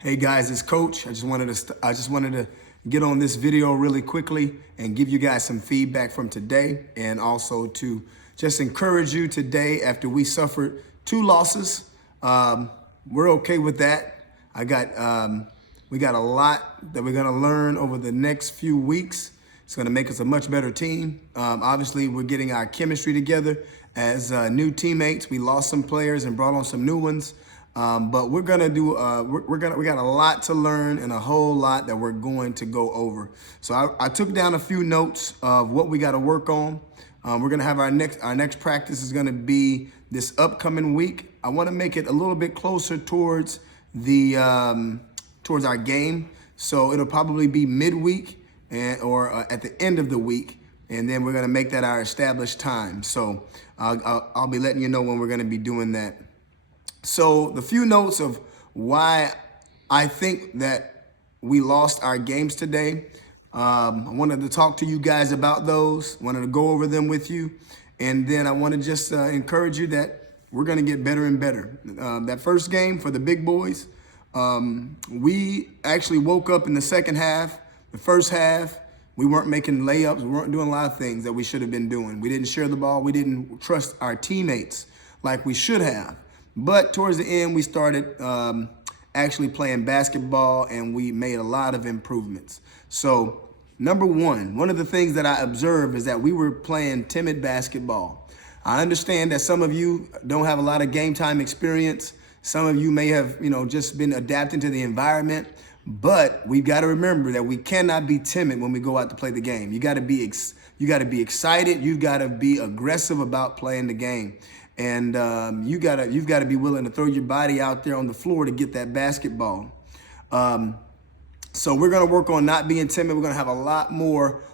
Hey guys, it's Coach. I just wanted to get on this video really quickly and give you guys some feedback from today, and also to just encourage you today after we suffered 2 losses. We're okay with that. We got a lot that we're gonna learn over the next few weeks. It's gonna make us a much better team. Obviously, we're getting our chemistry together as new teammates. We lost some players and brought on some new ones. But we're gonna do. We got a lot to learn and a whole lot that we're going to go over. So I took down a few notes of what we got to work on. We're gonna have our next practice is gonna be this upcoming week. I want to make it a little bit closer towards towards our game. So it'll probably be midweek or at the end of the week, and then we're gonna make that our established time. So I'll be letting you know when we're gonna be doing that. So the few notes of why I think that we lost our games today. I wanted to talk to you guys about those, wanted to go over them with you. And then I want to just encourage you that we're going to get better and better. That first game for the big boys, we actually woke up in the second half. The first half, we weren't making layups. We weren't doing a lot of things that we should have been doing. We didn't share the ball. We didn't trust our teammates like we should have. But towards the end, we started actually playing basketball, and we made a lot of improvements. So number one of the things that I observed is that we were playing timid basketball. I understand that some of you don't have a lot of game time experience. Some of you may have, just been adapting to the environment. But we've got to remember that we cannot be timid when we go out to play the game. You got to be excited. You've got to be aggressive about playing the game. And you've got to be willing to throw your body out there on the floor to get that basketball. So we're going to work on not being timid. We're going to have a lot more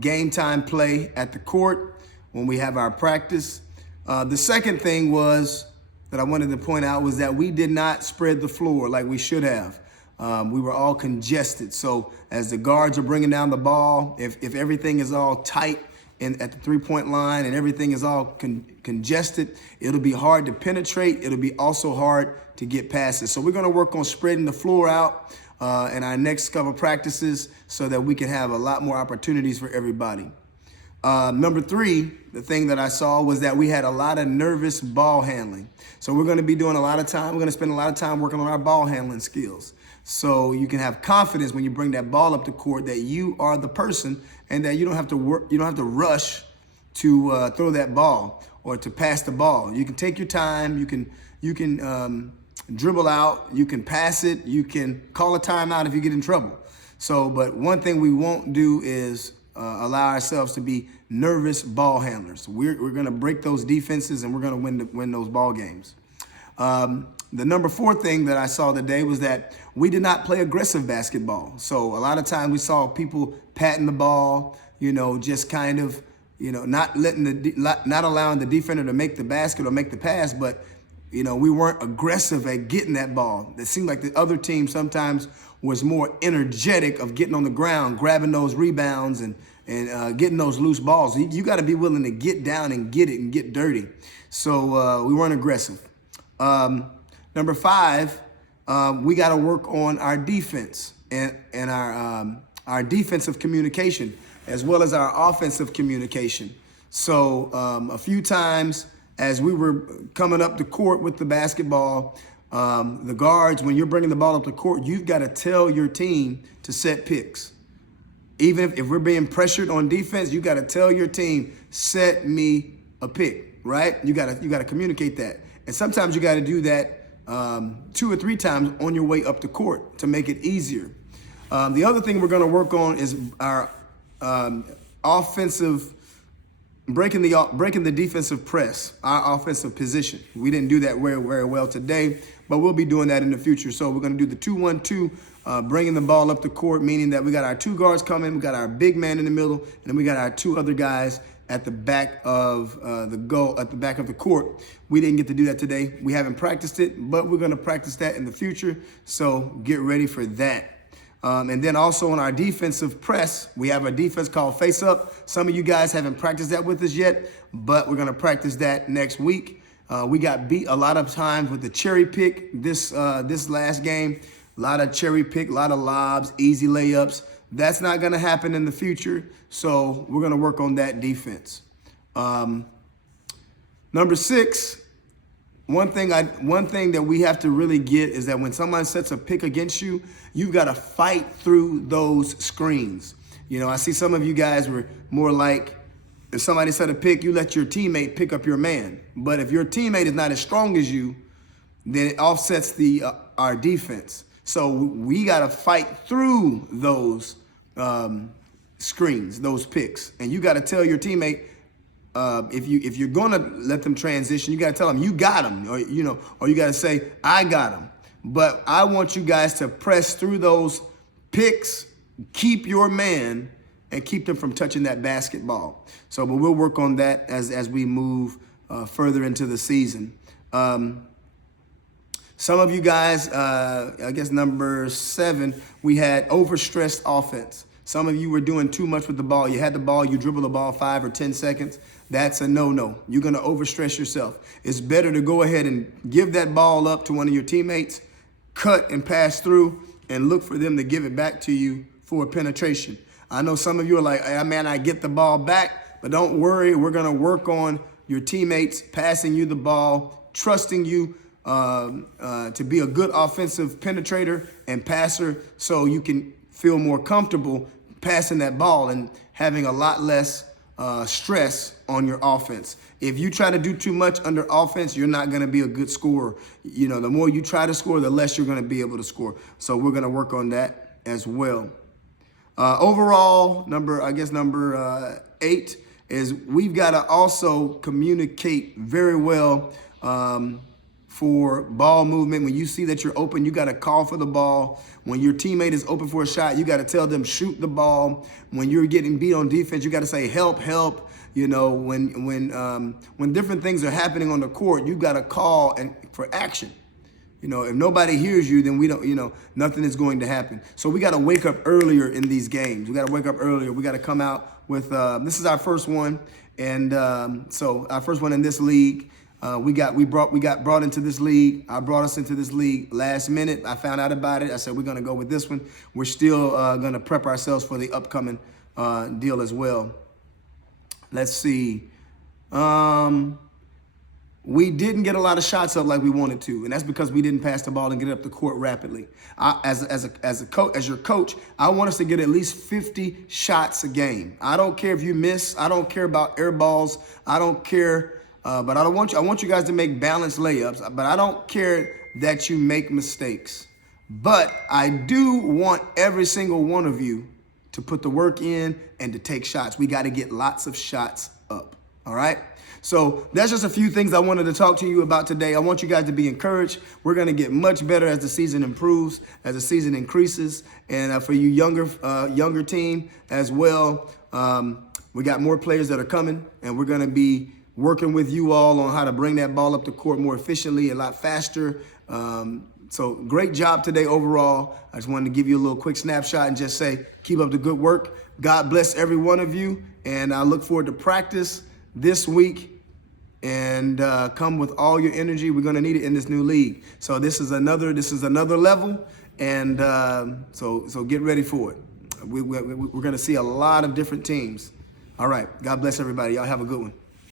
game time play at the court when we have our practice. The second thing that I wanted to point out was that we did not spread the floor like we should have. We were all congested. So as the guards are bringing down the ball, if everything is all tight at the three-point line and everything is all congested, it'll be hard to penetrate. It'll be also hard to get passes. So we're going to work on spreading the floor out in our next couple practices so that we can have a lot more opportunities for everybody. Number 3, the thing that I saw was that we had a lot of nervous ball handling. So we're going to be doing we're going to spend a lot of time working on our ball handling skills. So you can have confidence when you bring that ball up the court that you are the person and that you don't have to rush to throw that ball or to pass the ball. You can take your time. You can dribble out. You can pass it. You can call a timeout if you get in trouble. But one thing we won't do is allow ourselves to be nervous ball handlers. We're going to break those defenses, and we're going to win those ball games. The number 4 thing that I saw today was that we did not play aggressive basketball. So a lot of times we saw people patting the ball, just kind of, not allowing the defender to make the basket or make the pass, but we weren't aggressive at getting that ball. It seemed like the other team sometimes was more energetic of getting on the ground, grabbing those rebounds and getting those loose balls. You got to be willing to get down and get it and get dirty. So we weren't aggressive. Number 5, we got to work on our defense and our defensive communication as well as our offensive communication. So a few times as we were coming up the court with the basketball, the guards, when you're bringing the ball up the court, you've got to tell your team to set picks. Even if we're being pressured on defense, you got to tell your team, set me a pick, right? You got to communicate that. And sometimes you got to do that 2 or 3 times on your way up the court to make it easier. The other thing we're going to work on is our offensive, breaking the defensive press, our offensive position. We didn't do that very, very well today, but we'll be doing that in the future. So we're going to do the 2-1-2, bringing the ball up the court, meaning that we got our 2 guards coming, we got our big man in the middle, and then we got our 2 other guys at the back of the back of the court. We didn't get to do that today. We haven't practiced it, but we're going to practice that in the future. So get ready for that. And then also on our defensive press, we have a defense called face up. Some of you guys haven't practiced that with us yet, but we're going to practice that next week. We got beat a lot of times with the cherry pick this last game. A lot of cherry pick, a lot of lobs, easy layups. That's not going to happen in the future. So we're going to work on that defense. Number 6, one thing that we have to really get is that when someone sets a pick against you, you've got to fight through those screens. You know, I see some of you guys were more like, if somebody set a pick, you let your teammate pick up your man. But if your teammate is not as strong as you, then it offsets our defense. So we got to fight through those screens, those picks. And you got to tell your teammate, if you're gonna let them transition, you gotta tell them you got them, or you gotta say I got them. But I want you guys to press through those picks, keep your man, and keep them from touching that basketball. So, but we'll work on that as we move further into the season. Some of you guys, I guess number 7, we had overstressed offense. Some of you were doing too much with the ball. You had the ball, you dribble the ball 5 or 10 seconds. That's a no-no. You're going to overstress yourself. It's better to go ahead and give that ball up to one of your teammates, cut and pass through, and look for them to give it back to you for a penetration. I know some of you are like, hey, man, I get the ball back, but don't worry. We're going to work on your teammates passing you the ball, trusting you to be a good offensive penetrator and passer so you can feel more comfortable passing that ball and having a lot less stress on your offense. If you try to do too much under offense, you're not going to be a good scorer. You know, the more you try to score, the less you're going to be able to score. So we're going to work on that as well. Overall, number 8 is we've got to also communicate very well for ball movement. When you see that you're open, you got to call for the ball. When your teammate is open for a shot, you got to tell them shoot the ball. When you're getting beat on defense, you got to say help, help. You know, when different things are happening on the court, you got to call for action. You know, if nobody hears you, then we don't, nothing is going to happen. So we got to wake up earlier in these games. We got to wake up earlier. We got to come out with, this is our first one. And so our first one in this league. We got brought into this league. I brought us into this league last minute. I found out about it. I said, we're going to go with this one. We're still going to prep ourselves for the upcoming deal as well. Let's see. We didn't get a lot of shots up like we wanted to, and that's because we didn't pass the ball and get it up the court rapidly. As your coach, I want us to get at least 50 shots a game. I don't care if you miss. I don't care about air balls. I don't care. But I want you guys to make balanced layups, but I don't care that you make mistakes. But I do want every single one of you to put the work in and to take shots. We got to get lots of shots up, all right? So that's just a few things I wanted to talk to you about today. I want you guys to be encouraged. We're going to get much better as the season improves, as the season increases. And for you younger team as well, we got more players that are coming, and we're going to be working with you all on how to bring that ball up the court more efficiently, a lot faster. So great job today overall. I just wanted to give you a little quick snapshot and just say, keep up the good work. God bless every one of you. And I look forward to practice this week and come with all your energy. We're going to need it in this new league. So this is another level. And so get ready for it. We're going to see a lot of different teams. All right. God bless everybody. Y'all have a good one.